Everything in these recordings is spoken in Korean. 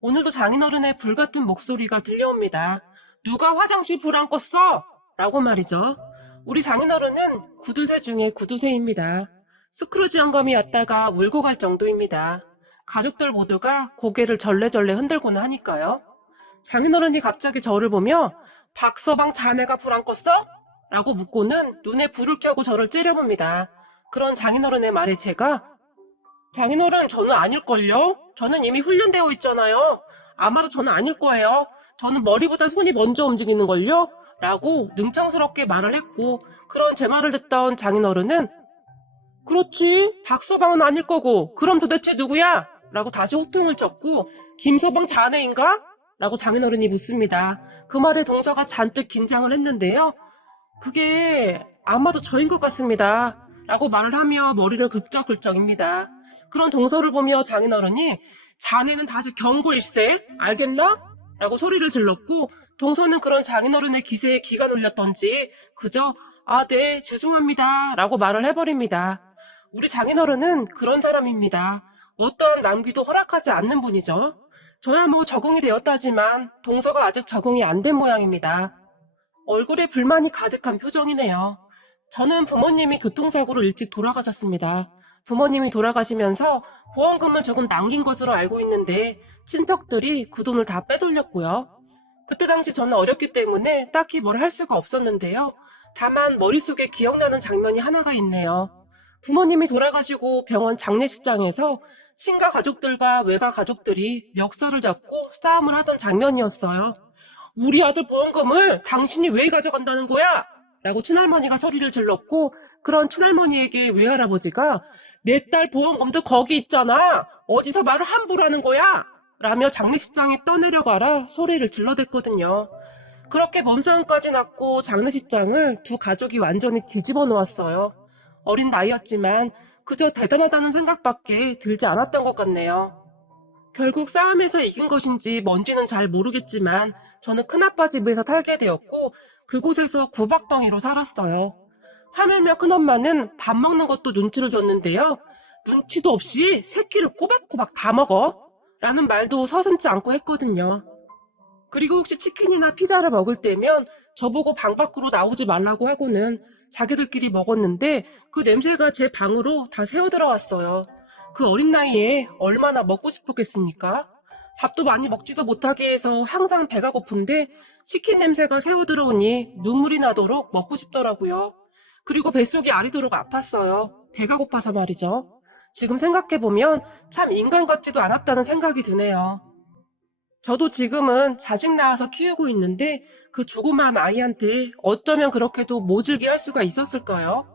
오늘도 장인어른의 불같은 목소리가 들려옵니다. 누가 화장실 불 안 껐어? 라고 말이죠. 우리 장인어른은 구두쇠 중에 구두쇠입니다. 스크루지 영감이 왔다가 울고 갈 정도입니다. 가족들 모두가 고개를 절레절레 흔들고는 하니까요. 장인어른이 갑자기 저를 보며 박서방 자네가 불 안 껐어? 라고 묻고는 눈에 불을 켜고 저를 째려봅니다. 그런 장인어른의 말에 제가 장인어른 저는 아닐걸요? 저는 이미 훈련되어 있잖아요. 아마도 저는 아닐 거예요. 저는 머리보다 손이 먼저 움직이는걸요? 라고 능청스럽게 말을 했고 그런 제 말을 듣던 장인어른은 그렇지 박서방은 아닐 거고 그럼 도대체 누구야? 라고 다시 호통을 쳤고 김서방 자네인가? 라고 장인어른이 묻습니다. 그 말에 동서가 잔뜩 긴장을 했는데요. 그게 아마도 저인 것 같습니다. 라고 말을 하며 머리를 긁적긁적입니다. 그런 동서를 보며 장인어른이 자네는 다시 경고일세 알겠나? 라고 소리를 질렀고 동서는 그런 장인어른의 기세에 기가 눌렸던지 그저 아, 네, 죄송합니다. 라고 말을 해버립니다. 우리 장인어른은 그런 사람입니다. 어떠한 남기도 허락하지 않는 분이죠. 저야 뭐 적응이 되었다지만 동서가 아직 적응이 안 된 모양입니다. 얼굴에 불만이 가득한 표정이네요. 저는 부모님이 교통사고로 일찍 돌아가셨습니다. 부모님이 돌아가시면서 보험금을 조금 남긴 것으로 알고 있는데 친척들이 그 돈을 다 빼돌렸고요. 그때 당시 저는 어렸기 때문에 딱히 뭘 할 수가 없었는데요. 다만 머릿속에 기억나는 장면이 하나가 있네요. 부모님이 돌아가시고 병원 장례식장에서 친가 가족들과 외가 가족들이 멱살을 잡고 싸움을 하던 장면이었어요. 우리 아들 보험금을 당신이 왜 가져간다는 거야? 라고 친할머니가 소리를 질렀고 그런 친할머니에게 외할아버지가 내 딸 보험금도 거기 있잖아. 어디서 말을 함부로 하는 거야? 라며 장례식장에 떠내려가라 소리를 질러댔거든요. 그렇게 몸싸움까지 났고 장례식장을 두 가족이 완전히 뒤집어 놓았어요. 어린 나이였지만 그저 대단하다는 생각밖에 들지 않았던 것 같네요. 결국 싸움에서 이긴 것인지 뭔지는 잘 모르겠지만 저는 큰아빠 집에서 살게 되었고 그곳에서 구박덩이로 살았어요. 하물며 큰엄마는 밥 먹는 것도 눈치를 줬는데요. 눈치도 없이 새끼를 꼬박꼬박 다 먹어 라는 말도 서슴지 않고 했거든요. 그리고 혹시 치킨이나 피자를 먹을 때면 저보고 방 밖으로 나오지 말라고 하고는 자기들끼리 먹었는데 그 냄새가 제 방으로 다 새어들어왔어요. 그 어린 나이에 얼마나 먹고 싶었겠습니까? 밥도 많이 먹지도 못하게 해서 항상 배가 고픈데 치킨 냄새가 새어들어오니 눈물이 나도록 먹고 싶더라고요. 그리고 뱃속이 아리도록 아팠어요. 배가 고파서 말이죠. 지금 생각해보면 참 인간 같지도 않았다는 생각이 드네요. 저도 지금은 자식 낳아서 키우고 있는데 그 조그만 아이한테 어쩌면 그렇게도 모질게 할 수가 있었을까요?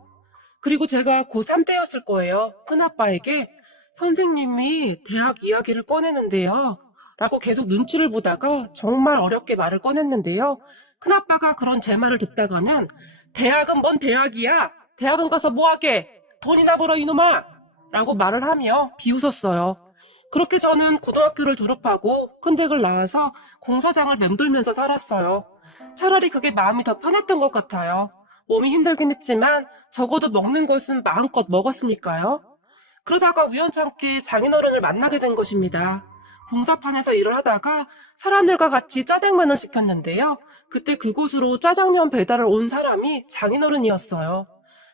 그리고 제가 고3 때였을 거예요. 큰아빠에게 선생님이 대학 이야기를 꺼내는데요. 라고 계속 눈치를 보다가 정말 어렵게 말을 꺼냈는데요. 큰아빠가 그런 제 말을 듣다가는 대학은 뭔 대학이야? 대학은 가서 뭐하게? 돈이나 벌어 이놈아! 라고 말을 하며 비웃었어요. 그렇게 저는 고등학교를 졸업하고 큰 댁을 나와서 공사장을 맴돌면서 살았어요. 차라리 그게 마음이 더 편했던 것 같아요. 몸이 힘들긴 했지만 적어도 먹는 것은 마음껏 먹었으니까요. 그러다가 우연찮게 장인어른을 만나게 된 것입니다. 공사판에서 일을 하다가 사람들과 같이 짜장면을 시켰는데요. 그때 그곳으로 짜장면 배달을 온 사람이 장인어른이었어요.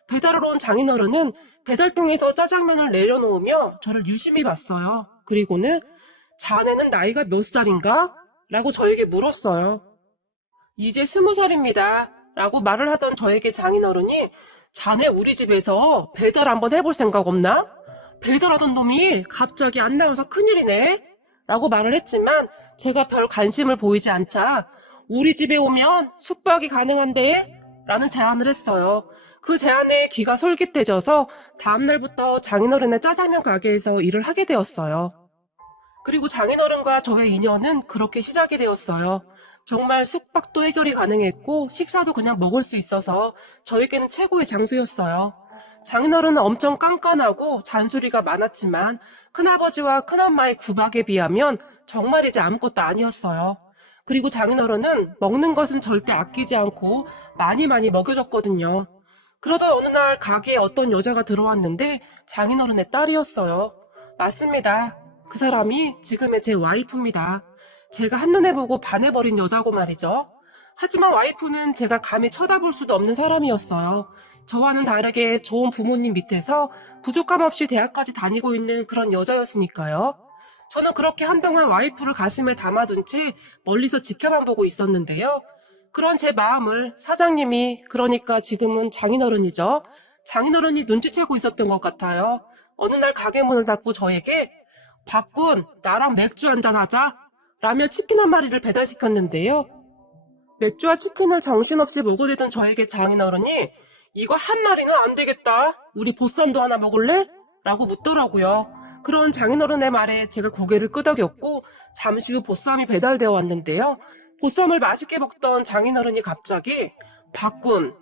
배달을 온 장인어른은 배달통에서 짜장면을 내려놓으며 저를 유심히 봤어요. 그리고는 자네는 나이가 몇 살인가? 라고 저에게 물었어요. 이제 20살입니다. 라고 말을 하던 저에게 장인어른이 자네 우리 집에서 배달 한번 해볼 생각 없나? 배달하던 놈이 갑자기 안 나와서 큰일이네. 라고 말을 했지만 제가 별 관심을 보이지 않자 우리 집에 오면 숙박이 가능한데? 라는 제안을 했어요. 그 제안에 귀가 솔깃해져서 다음날부터 장인어른의 짜장면 가게에서 일을 하게 되었어요. 그리고 장인어른과 저의 인연은 그렇게 시작이 되었어요. 정말 숙박도 해결이 가능했고 식사도 그냥 먹을 수 있어서 저에게는 최고의 장소였어요. 장인어른은 엄청 깐깐하고 잔소리가 많았지만 큰아버지와 큰엄마의 구박에 비하면 정말이지 아무것도 아니었어요. 그리고 장인어른은 먹는 것은 절대 아끼지 않고 많이 먹여줬거든요. 그러다 어느 날 가게에 어떤 여자가 들어왔는데 장인어른의 딸이었어요. 맞습니다. 그 사람이 지금의 제 와이프입니다. 제가 한눈에 보고 반해버린 여자고 말이죠. 하지만 와이프는 제가 감히 쳐다볼 수도 없는 사람이었어요. 저와는 다르게 좋은 부모님 밑에서 부족함 없이 대학까지 다니고 있는 그런 여자였으니까요. 저는 그렇게 한동안 와이프를 가슴에 담아둔 채 멀리서 지켜만 보고 있었는데요. 그런 제 마음을 사장님이, 그러니까 지금은 장인어른이죠. 장인어른이 눈치채고 있었던 것 같아요. 어느 날 가게 문을 닫고 저에게 박군, 나랑 맥주 한잔 하자 라며 치킨 한 마리를 배달시켰는데요. 맥주와 치킨을 정신없이 먹어대던 저에게 장인어른이 이거 한 마리는 안 되겠다. 우리 보쌈도 하나 먹을래? 라고 묻더라고요. 그런 장인어른의 말에 제가 고개를 끄덕였고 잠시 후 보쌈이 배달되어 왔는데요. 보쌈을 맛있게 먹던 장인어른이 갑자기 박군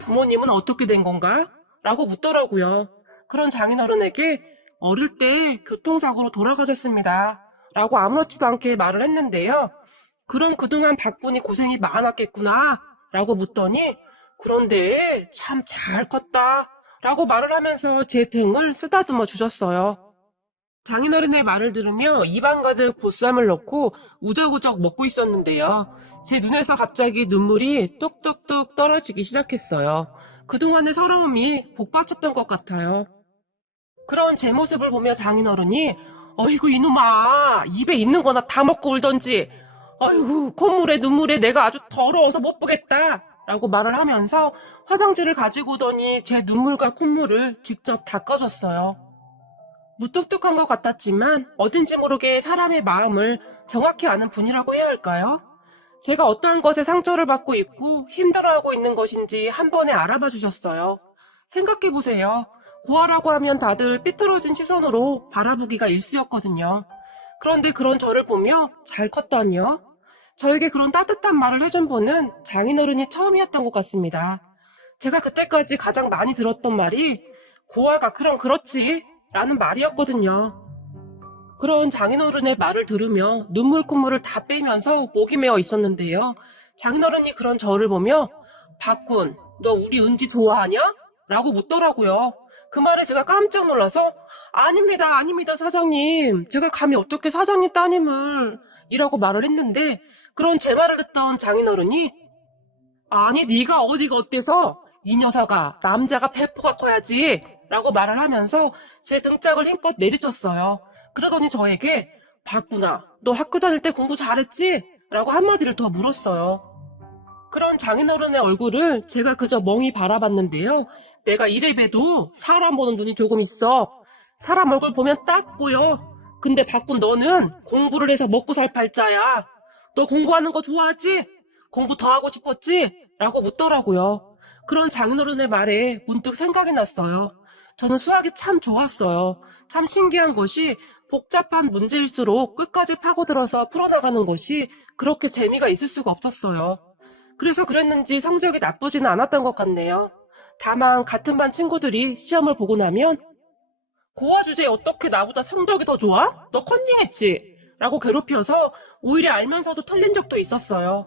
부모님은 어떻게 된 건가? 라고 묻더라고요. 그런 장인어른에게 어릴 때 교통사고로 돌아가셨습니다. 라고 아무렇지도 않게 말을 했는데요. 그럼 그동안 박군이 고생이 많았겠구나 라고 묻더니 그런데 참 잘 컸다 라고 말을 하면서 제 등을 쓰다듬어 주셨어요. 장인어른의 말을 들으며 입안 가득 보쌈을 넣고 우적우적 먹고 있었는데요. 제 눈에서 갑자기 눈물이 뚝뚝뚝 떨어지기 시작했어요. 그동안의 서러움이 복받쳤던 것 같아요. 그런 제 모습을 보며 장인어른이 어이구 이놈아 입에 있는 거나 다 먹고 울던지 아이고 콧물에 눈물에 내가 아주 더러워서 못 보겠다 라고 말을 하면서 화장지를 가지고 오더니 제 눈물과 콧물을 직접 닦아줬어요. 무뚝뚝한 것 같았지만 어딘지 모르게 사람의 마음을 정확히 아는 분이라고 해야 할까요? 제가 어떠한 것에 상처를 받고 있고 힘들어하고 있는 것인지 한 번에 알아봐 주셨어요. 생각해보세요. 고아라고 하면 다들 삐뚤어진 시선으로 바라보기가 일쑤였거든요. 그런데 그런 저를 보며 잘 컸다니요? 저에게 그런 따뜻한 말을 해준 분은 장인어른이 처음이었던 것 같습니다. 제가 그때까지 가장 많이 들었던 말이 고아가 그럼 그렇지 라는 말이었거든요. 그런 장인어른의 말을 들으며 눈물 콧물을 다 빼면서 목이 메어 있었는데요. 장인어른이 그런 저를 보며 박군, 너 우리 은지 좋아하냐? 라고 묻더라고요. 그 말에 제가 깜짝 놀라서 아닙니다 사장님. 제가 감히 어떻게 사장님 따님을 이라고 말을 했는데 그런 제 말을 듣던 장인어른이 아니 네가 어디가 어때서 이 녀석아 남자가 배포가 커야지 라고 말을 하면서 제 등짝을 힘껏 내리쳤어요. 그러더니 저에게 박구나 너 학교 다닐 때 공부 잘했지? 라고 한마디를 더 물었어요. 그런 장인어른의 얼굴을 제가 그저 멍이 바라봤는데요. 내가 이래봬도 사람 보는 눈이 조금 있어. 사람 얼굴 보면 딱 보여. 근데 박군 너는 공부를 해서 먹고 살 팔자야. 너 공부하는 거 좋아하지? 공부 더 하고 싶었지? 라고 묻더라고요. 그런 장인어른의 말에 문득 생각이 났어요. 저는 수학이 참 좋았어요. 참 신기한 것이 복잡한 문제일수록 끝까지 파고들어서 풀어나가는 것이 그렇게 재미가 있을 수가 없었어요. 그래서 그랬는지 성적이 나쁘지는 않았던 것 같네요. 다만 같은 반 친구들이 시험을 보고 나면 고아 주제에 어떻게 나보다 성적이 더 좋아? 너 컨닝했지? 라고 괴롭혀서 오히려 알면서도 틀린 적도 있었어요.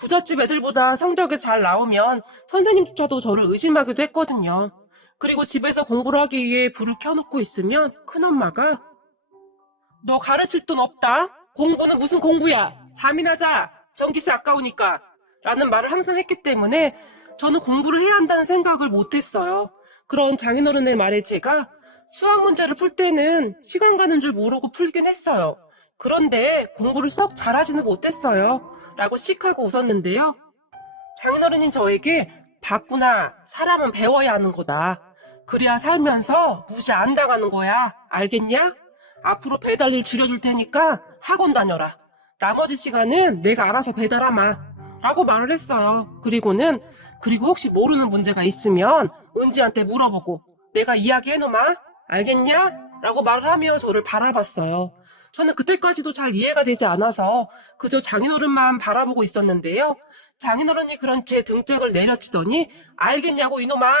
부잣집 애들보다 성적이 잘 나오면 선생님조차도 저를 의심하기도 했거든요. 그리고 집에서 공부를 하기 위해 불을 켜놓고 있으면 큰엄마가 너 가르칠 돈 없다? 공부는 무슨 공부야? 잠이나 자! 전기세 아까우니까! 라는 말을 항상 했기 때문에 저는 공부를 해야 한다는 생각을 못했어요. 그런 장인어른의 말에 제가 수학 문제를 풀 때는 시간 가는 줄 모르고 풀긴 했어요. 그런데 공부를 썩 잘하지는 못했어요. 라고 씩하고 웃었는데요. 장인어른이 저에게 봤구나. 사람은 배워야 하는 거다. 그래야 살면서 무시 안 당하는 거야. 알겠냐? 앞으로 배달일 줄여줄 테니까 학원 다녀라. 나머지 시간은 내가 알아서 배달하마. 라고 말을 했어요. 그리고 혹시 모르는 문제가 있으면 은지한테 물어보고 내가 이야기해놓마. 알겠냐? 라고 말을 하며 저를 바라봤어요. 저는 그때까지도 잘 이해가 되지 않아서 그저 장인어른만 바라보고 있었는데요. 장인어른이 그런 제 등짝을 내려치더니 알겠냐고 이놈아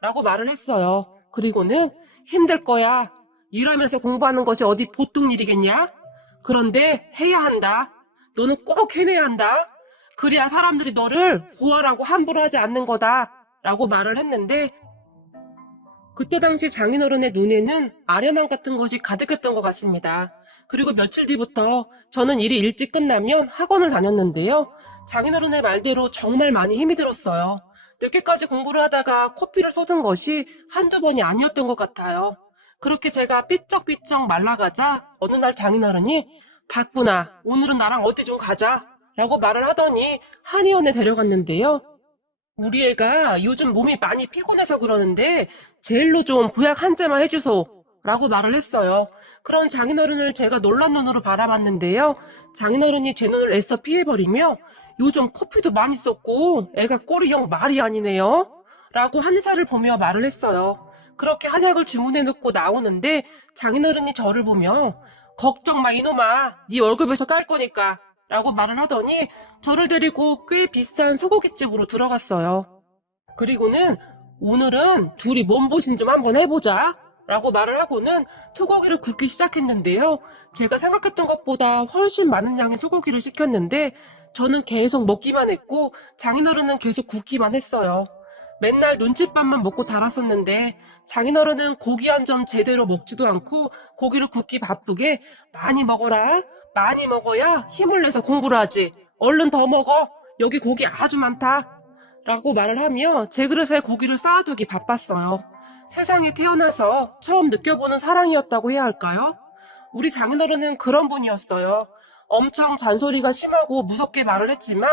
라고 말을 했어요. 그리고는 힘들 거야. 일하면서 공부하는 것이 어디 보통 일이겠냐? 그런데 해야 한다. 너는 꼭 해내야 한다. 그래야 사람들이 너를 고아라고 함부로 하지 않는 거다 라고 말을 했는데 그때 당시 장인어른의 눈에는 아련함 같은 것이 가득했던 것 같습니다. 그리고 며칠 뒤부터 저는 일이 일찍 끝나면 학원을 다녔는데요. 장인어른의 말대로 정말 많이 힘이 들었어요. 늦게까지 공부를 하다가 코피를 쏟은 것이 한두 번이 아니었던 것 같아요. 그렇게 제가 삐쩍삐쩍 말라가자 어느 날 장인어른이 봤구나, 오늘은 나랑 어디 좀 가자 라고 말을 하더니 한의원에 데려갔는데요. 우리 애가 요즘 몸이 많이 피곤해서 그러는데 제일로 좀 보약 한 잔만 해주소 라고 말을 했어요. 그런 장인어른을 제가 놀란 눈으로 바라봤는데요. 장인어른이 제 눈을 애써 피해버리며 요즘 커피도 많이 썼고 애가 꼴이 영 말이 아니네요 라고 한의사를 보며 말을 했어요. 그렇게 한약을 주문해 놓고 나오는데 장인어른이 저를 보며 걱정 마 이놈아, 네 월급에서 깔 거니까 라고 말을 하더니 저를 데리고 꽤 비싼 소고기집으로 들어갔어요. 그리고는 오늘은 둘이 몸보신 좀 한번 해보자 라고 말을 하고는 소고기를 굽기 시작했는데요. 제가 생각했던 것보다 훨씬 많은 양의 소고기를 시켰는데 저는 계속 먹기만 했고 장인어른은 계속 굽기만 했어요. 맨날 눈칫밥만 먹고 자랐었는데 장인어른은 고기 한 점 제대로 먹지도 않고 고기를 굽기 바쁘게 많이 먹어라, 많이 먹어야 힘을 내서 공부를 하지, 얼른 더 먹어, 여기 고기 아주 많다 라고 말을 하며 제 그릇에 고기를 쌓아두기 바빴어요. 세상에 태어나서 처음 느껴보는 사랑이었다고 해야 할까요? 우리 장인어른은 그런 분이었어요. 엄청 잔소리가 심하고 무섭게 말을 했지만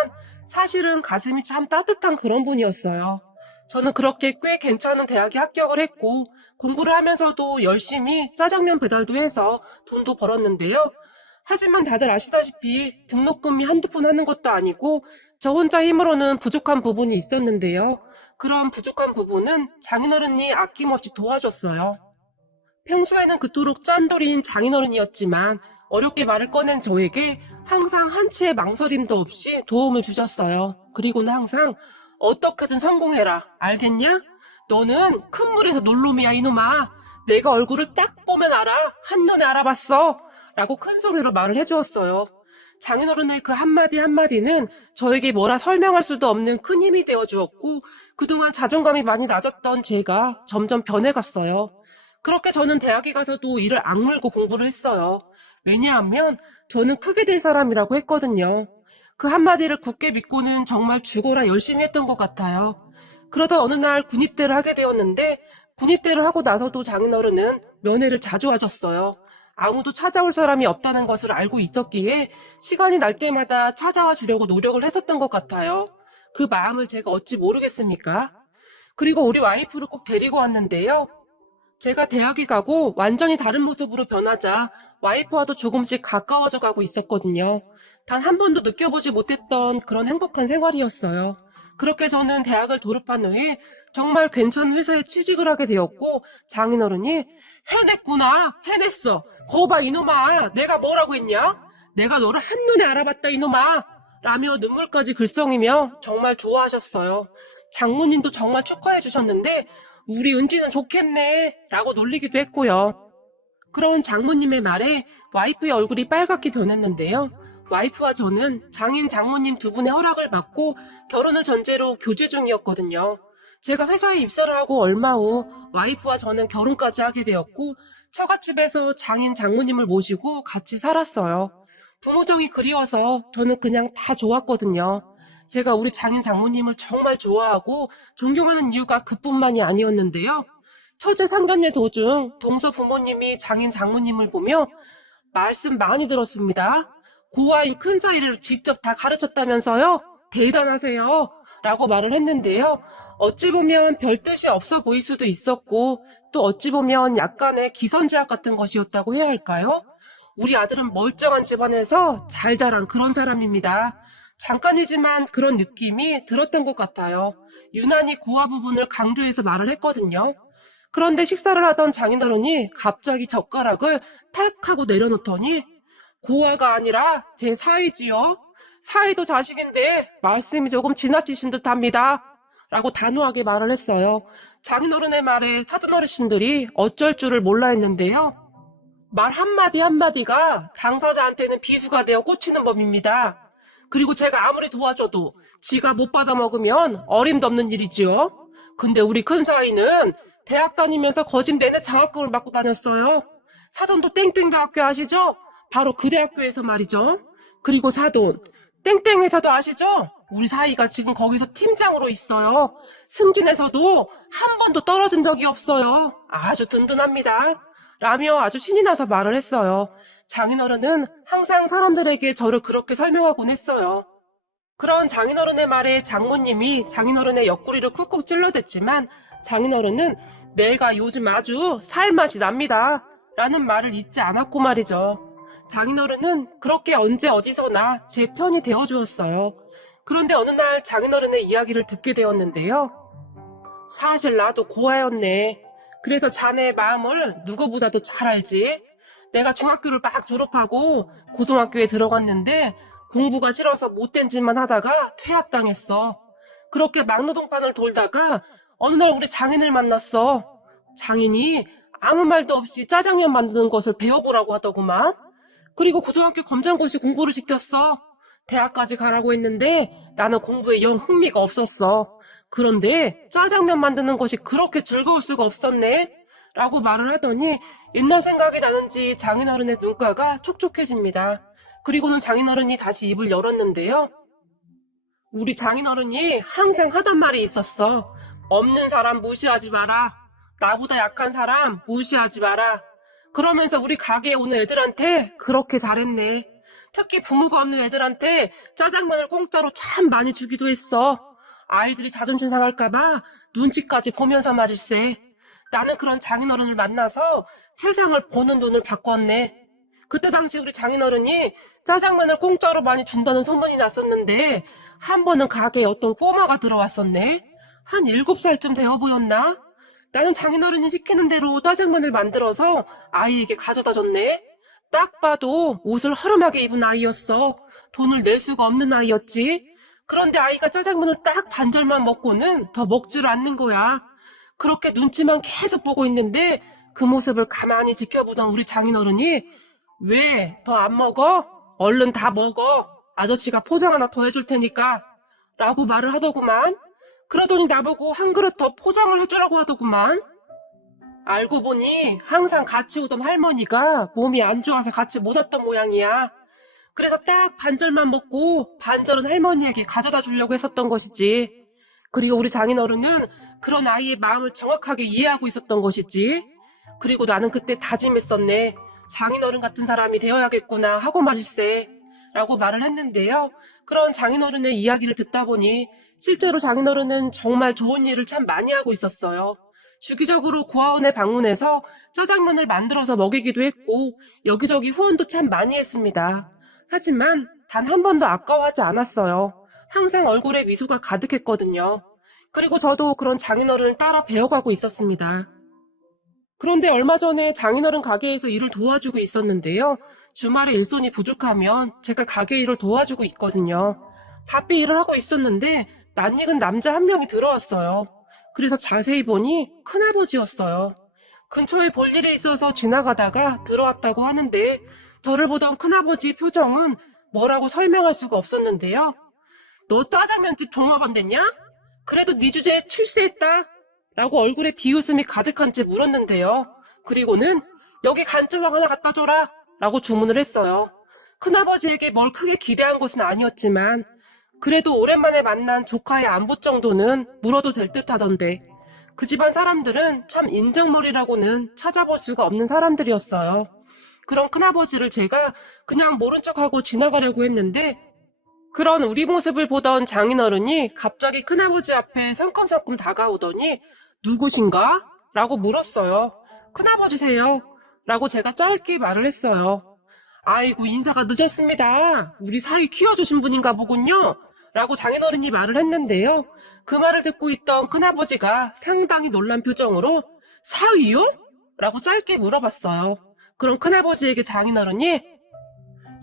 사실은 가슴이 참 따뜻한 그런 분이었어요. 저는 그렇게 꽤 괜찮은 대학에 합격을 했고 공부를 하면서도 열심히 짜장면 배달도 해서 돈도 벌었는데요. 하지만 다들 아시다시피 등록금이 한두 푼 하는 것도 아니고 저 혼자 힘으로는 부족한 부분이 있었는데요. 그런 부족한 부분은 장인어른이 아낌없이 도와줬어요. 평소에는 그토록 짠돌이인 장인어른이었지만 어렵게 말을 꺼낸 저에게 항상 한치의 망설임도 없이 도움을 주셨어요. 그리고는 항상 어떻게든 성공해라, 알겠냐? 너는 큰 물에서 놀놈이야 이놈아. 내가 얼굴을 딱 보면 알아. 한눈에 알아봤어 라고 큰 소리로 말을 해주었어요. 장인어른의 그 한마디 한마디는 저에게 뭐라 설명할 수도 없는 큰 힘이 되어주었고 그동안 자존감이 많이 낮았던 제가 점점 변해갔어요. 그렇게 저는 대학에 가서도 이를 악물고 공부를 했어요. 왜냐하면 저는 크게 될 사람이라고 했거든요. 그 한마디를 굳게 믿고는 정말 죽어라 열심히 했던 것 같아요. 그러다 어느 날 군입대를 하게 되었는데 군입대를 하고 나서도 장인어른은 면회를 자주 하셨어요. 아무도 찾아올 사람이 없다는 것을 알고 있었기에 시간이 날 때마다 찾아와 주려고 노력을 했었던 것 같아요. 그 마음을 제가 어찌 모르겠습니까? 그리고 우리 와이프를 꼭 데리고 왔는데요. 제가 대학에 가고 완전히 다른 모습으로 변하자 와이프와도 조금씩 가까워져 가고 있었거든요. 단 한 번도 느껴보지 못했던 그런 행복한 생활이었어요. 그렇게 저는 대학을 졸업한 후에 정말 괜찮은 회사에 취직을 하게 되었고 장인어른이 해냈구나, 해냈어. 거봐 이놈아, 내가 뭐라고 했냐? 내가 너를 한눈에 알아봤다 이놈아 라며 눈물까지 글썽이며 정말 좋아하셨어요. 장모님도 정말 축하해 주셨는데 우리 은지는 좋겠네 라고 놀리기도 했고요. 그런 장모님의 말에 와이프의 얼굴이 빨갛게 변했는데요. 와이프와 저는 장인 장모님 두 분의 허락을 받고 결혼을 전제로 교제 중이었거든요. 제가 회사에 입사를 하고 얼마 후 와이프와 저는 결혼까지 하게 되었고 처갓집에서 장인 장모님을 모시고 같이 살았어요. 부모정이 그리워서 저는 그냥 다 좋았거든요. 제가 우리 장인 장모님을 정말 좋아하고 존경하는 이유가 그뿐만이 아니었는데요. 처제 상견례 도중 동서 부모님이 장인 장모님을 보며 말씀 많이 들었습니다. 고아인 큰 사이를 직접 다 가르쳤다면서요? 대단하세요 라고 말을 했는데요. 어찌 보면 별 뜻이 없어 보일 수도 있었고 또 어찌 보면 약간의 기선제압 같은 것이었다고 해야 할까요? 우리 아들은 멀쩡한 집안에서 잘 자란 그런 사람입니다. 잠깐이지만 그런 느낌이 들었던 것 같아요. 유난히 고아 부분을 강조해서 말을 했거든요. 그런데 식사를 하던 장인어른이 갑자기 젓가락을 탁 하고 내려놓더니 고아가 아니라 제 사위지요. 사위도 자식인데 말씀이 조금 지나치신 듯합니다 라고 단호하게 말을 했어요. 장인어른의 말에 사돈어르신들이 어쩔 줄을 몰라 했는데요. 말 한마디 한마디가 당사자한테는 비수가 되어 꽂히는 법입니다. 그리고 제가 아무리 도와줘도 지가 못 받아먹으면 어림도 없는 일이지요. 근데 우리 큰사위는 대학 다니면서 거짐 내내 장학금을 받고 다녔어요. 사돈도 땡땡 대학교 아시죠? 바로 그 대학교에서 말이죠. 그리고 사돈, 땡땡 회사도 아시죠? 우리 사이가 지금 거기서 팀장으로 있어요. 승진해서도 한 번도 떨어진 적이 없어요. 아주 든든합니다. 라며 아주 신이 나서 말을 했어요. 장인어른은 항상 사람들에게 저를 그렇게 설명하곤 했어요. 그런 장인어른의 말에 장모님이 장인어른의 옆구리를 쿡쿡 찔러댔지만 장인어른은 내가 요즘 아주 살맛이 납니다. 라는 말을 잊지 않았고 말이죠. 장인어른은 그렇게 언제 어디서나 제 편이 되어주었어요. 그런데 어느 날 장인어른의 이야기를 듣게 되었는데요. 사실 나도 고아였네. 그래서 자네의 마음을 누구보다도 잘 알지. 내가 중학교를 막 졸업하고 고등학교에 들어갔는데 공부가 싫어서 못된 짓만 하다가 퇴학당했어. 그렇게 막노동반을 돌다가 어느 날 우리 장인을 만났어. 장인이 아무 말도 없이 짜장면 만드는 것을 배워보라고 하더구만. 그리고 고등학교 검정고시 공부를 시켰어. 대학까지 가라고 했는데 나는 공부에 영 흥미가 없었어. 그런데 짜장면 만드는 것이 그렇게 즐거울 수가 없었네. 라고 말을 하더니 옛날 생각이 나는지 장인어른의 눈가가 촉촉해집니다. 그리고는 장인어른이 다시 입을 열었는데요. 우리 장인어른이 항상 하던 말이 있었어. 없는 사람 무시하지 마라. 나보다 약한 사람 무시하지 마라. 그러면서 우리 가게에 오는 애들한테 그렇게 잘했네. 특히 부모가 없는 애들한테 짜장면을 공짜로 참 많이 주기도 했어. 아이들이 자존심 상할까봐 눈치까지 보면서 말일세. 나는 그런 장인어른을 만나서 세상을 보는 눈을 바꿨네. 그때 당시 우리 장인어른이 짜장면을 공짜로 많이 준다는 소문이 났었는데 한 번은 가게에 어떤 꼬마가 들어왔었네. 한 7살쯤 되어 보였나? 나는 장인어른이 시키는 대로 짜장면을 만들어서 아이에게 가져다 줬네. 딱 봐도 옷을 허름하게 입은 아이였어. 돈을 낼 수가 없는 아이였지. 그런데 아이가 짜장면을 딱 반절만 먹고는 더 먹지를 않는 거야. 그렇게 눈치만 계속 보고 있는데 그 모습을 가만히 지켜보던 우리 장인어른이 왜 더 안 먹어? 얼른 다 먹어. 아저씨가 포장 하나 더 해줄 테니까. 라고 말을 하더구만. 그러더니 나보고 한 그릇 더 포장을 해주라고 하더구만. 알고 보니 항상 같이 오던 할머니가 몸이 안 좋아서 같이 못 왔던 모양이야. 그래서 딱 반절만 먹고 반절은 할머니에게 가져다 주려고 했었던 것이지. 그리고 우리 장인어른은 그런 아이의 마음을 정확하게 이해하고 있었던 것이지. 그리고 나는 그때 다짐했었네. 장인어른 같은 사람이 되어야겠구나 하고 말일세. 라고 말을 했는데요. 그런 장인어른의 이야기를 듣다 보니 실제로 장인어른은 정말 좋은 일을 참 많이 하고 있었어요. 주기적으로 고아원에 방문해서 짜장면을 만들어서 먹이기도 했고 여기저기 후원도 참 많이 했습니다. 하지만 단 한 번도 아까워하지 않았어요. 항상 얼굴에 미소가 가득했거든요. 그리고 저도 그런 장인어른을 따라 배워가고 있었습니다. 그런데 얼마 전에 장인어른 가게에서 일을 도와주고 있었는데요. 주말에 일손이 부족하면 제가 가게 일을 도와주고 있거든요. 바삐 일을 하고 있었는데 낯익은 남자 한 명이 들어왔어요. 그래서 자세히 보니 큰아버지였어요. 근처에 볼 일이 있어서 지나가다가 들어왔다고 하는데 저를 보던 큰아버지 표정은 뭐라고 설명할 수가 없었는데요. 너 짜장면집 종업원 됐냐? 그래도 네 주제에 출세했다. 라고 얼굴에 비웃음이 가득한지 물었는데요. 그리고는 여기 간짜장 하나 갖다 줘라. 라고 주문을 했어요. 큰아버지에게 뭘 크게 기대한 것은 아니었지만 그래도 오랜만에 만난 조카의 안부 정도는 물어도 될 듯 하던데 그 집안 사람들은 참 인정머리라고는 찾아볼 수가 없는 사람들이었어요. 그런 큰아버지를 제가 그냥 모른 척하고 지나가려고 했는데 그런 우리 모습을 보던 장인어른이 갑자기 큰아버지 앞에 성큼성큼 다가오더니 누구신가? 라고 물었어요. 큰아버지세요. 라고 제가 짧게 말을 했어요. 아이고 인사가 늦었습니다. 우리 사위 키워주신 분인가 보군요. 라고 장인어른이 말을 했는데요. 그 말을 듣고 있던 큰아버지가 상당히 놀란 표정으로 사위요? 라고 짧게 물어봤어요. 그럼 큰아버지에게 장인어른이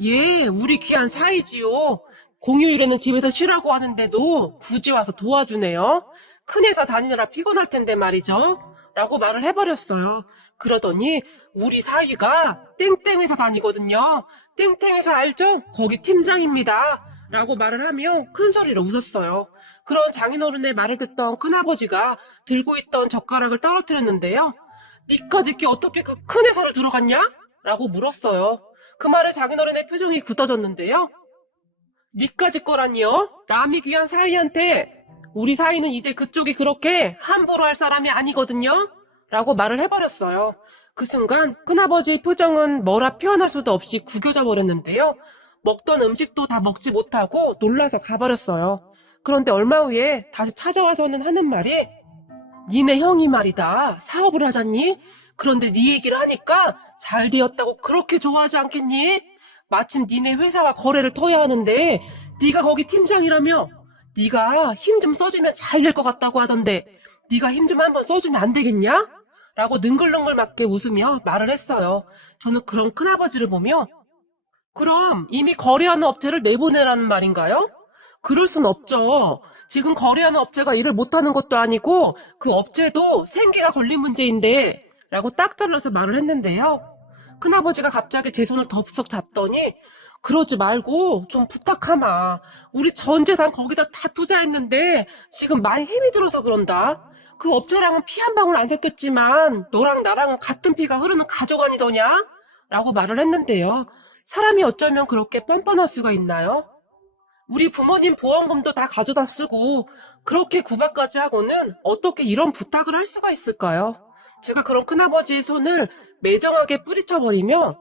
예, 우리 귀한 사위지요. 공휴일에는 집에서 쉬라고 하는데도 굳이 와서 도와주네요. 큰 회사 다니느라 피곤할 텐데 말이죠. 라고 말을 해버렸어요. 그러더니 우리 사위가 땡땡 회사 다니거든요. 땡땡 회사 알죠? 거기 팀장입니다. 라고 말을 하며 큰 소리로 웃었어요. 그런 장인어른의 말을 듣던 큰아버지가 들고 있던 젓가락을 떨어뜨렸는데요. 니까짓 게 어떻게 그 큰 회사를 들어갔냐? 라고 물었어요. 그 말에 장인어른의 표정이 굳어졌는데요. 니까지 거라니요? 남이 귀한 사위한테 우리 사위는 이제 그쪽이 그렇게 함부로 할 사람이 아니거든요? 라고 말을 해버렸어요. 그 순간 큰아버지의 표정은 뭐라 표현할 수도 없이 구겨져 버렸는데요. 먹던 음식도 다 먹지 못하고 놀라서 가버렸어요. 그런데 얼마 후에 다시 찾아와서는 하는 말이 니네 형이 말이다. 사업을 하잖니? 그런데 네 얘기를 하니까 잘 되었다고 그렇게 좋아하지 않겠니? 마침 니네 회사와 거래를 터야 하는데 네가 거기 팀장이라며 네가 힘 좀 써주면 잘 될 것 같다고 하던데 네가 힘 좀 한번 써주면 안 되겠냐? 라고 능글능글 맞게 웃으며 말을 했어요. 저는 그런 큰아버지를 보며 그럼 이미 거래하는 업체를 내보내라는 말인가요? 그럴 순 없죠. 지금 거래하는 업체가 일을 못하는 것도 아니고 그 업체도 생계가 걸린 문제인데 라고 딱 잘라서 말을 했는데요. 큰아버지가 갑자기 제 손을 덥석 잡더니 그러지 말고 좀 부탁하마. 우리 전 재산 거기다 다 투자했는데 지금 많이 힘이 들어서 그런다. 그 업체랑은 피 한 방울 안 섞였지만 너랑 나랑은 같은 피가 흐르는 가족 아니더냐? 라고 말을 했는데요. 사람이 어쩌면 그렇게 뻔뻔할 수가 있나요? 우리 부모님 보험금도 다 가져다 쓰고 그렇게 구박까지 하고는 어떻게 이런 부탁을 할 수가 있을까요? 제가 그런 큰아버지의 손을 매정하게 뿌리쳐버리며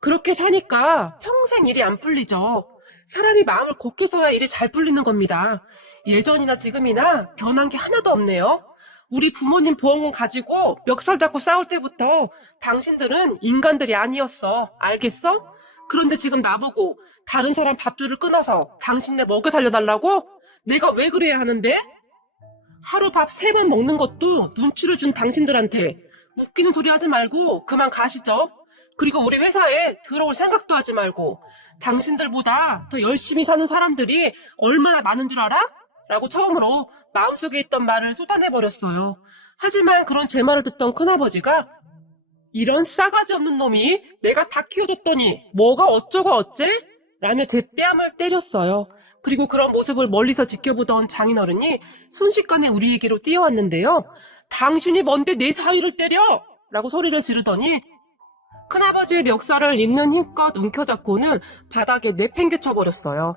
그렇게 사니까 평생 일이 안 풀리죠. 사람이 마음을 곱게 써야 일이 잘 풀리는 겁니다. 예전이나 지금이나 변한 게 하나도 없네요. 우리 부모님 보험금 가지고 멱살 잡고 싸울 때부터 당신들은 인간들이 아니었어. 알겠어? 그런데 지금 나보고 다른 사람 밥줄을 끊어서 당신네 먹여 살려달라고? 내가 왜 그래야 하는데? 하루 밥 3번 먹는 것도 눈치를 준 당신들한테 웃기는 소리 하지 말고 그만 가시죠. 그리고 우리 회사에 들어올 생각도 하지 말고 당신들보다 더 열심히 사는 사람들이 얼마나 많은 줄 알아? 라고 처음으로 마음속에 있던 말을 쏟아내버렸어요. 하지만 그런 제 말을 듣던 큰아버지가 이런 싸가지 없는 놈이 내가 다 키워줬더니 뭐가 어쩌고 어째? 라며 제 뺨을 때렸어요. 그리고 그런 모습을 멀리서 지켜보던 장인어른이 순식간에 우리에게로 뛰어왔는데요. 당신이 뭔데 내 사위를 때려? 라고 소리를 지르더니 큰아버지의 멱살을 있는 힘껏 움켜잡고는 바닥에 내팽개쳐 버렸어요.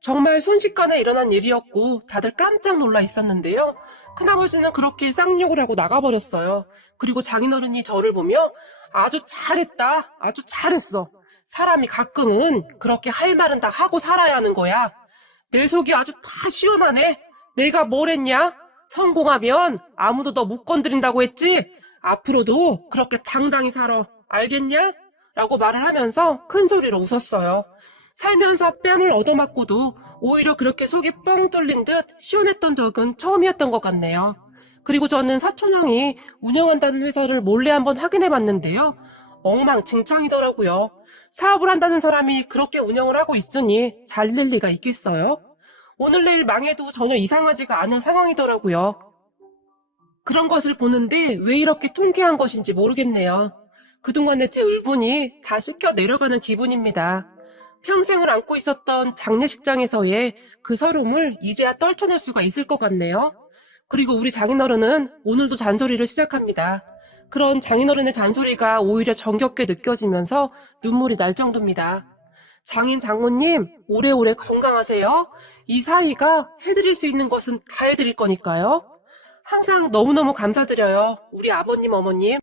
정말 순식간에 일어난 일이었고 다들 깜짝 놀라 있었는데요. 큰아버지는 그렇게 쌍욕을 하고 나가버렸어요. 그리고 장인어른이 저를 보며 아주 잘했다. 아주 잘했어. 사람이 가끔은 그렇게 할 말은 다 하고 살아야 하는 거야. 내 속이 아주 다 시원하네. 내가 뭘 했냐? 성공하면 아무도 너 못 건드린다고 했지? 앞으로도 그렇게 당당히 살아. 알겠냐? 라고 말을 하면서 큰 소리로 웃었어요. 살면서 뺨을 얻어맞고도 오히려 그렇게 속이 뻥 뚫린 듯 시원했던 적은 처음이었던 것 같네요. 그리고 저는 사촌형이 운영한다는 회사를 몰래 한번 확인해 봤는데요. 엉망진창이더라고요. 사업을 한다는 사람이 그렇게 운영을 하고 있으니 잘 될 리가 있겠어요? 오늘 내일 망해도 전혀 이상하지가 않은 상황이더라고요. 그런 것을 보는데 왜 이렇게 통쾌한 것인지 모르겠네요. 그동안의 제 울분이 다 씻겨 내려가는 기분입니다. 평생을 안고 있었던 장례식장에서의 그 서름을 이제야 떨쳐낼 수가 있을 것 같네요. 그리고 우리 장인어른은 오늘도 잔소리를 시작합니다. 그런 장인어른의 잔소리가 오히려 정겹게 느껴지면서 눈물이 날 정도입니다. 장인 장모님, 오래오래 건강하세요. 이 사이가 해드릴 수 있는 것은 다 해드릴 거니까요. 항상 너무너무 감사드려요. 우리 아버님, 어머님.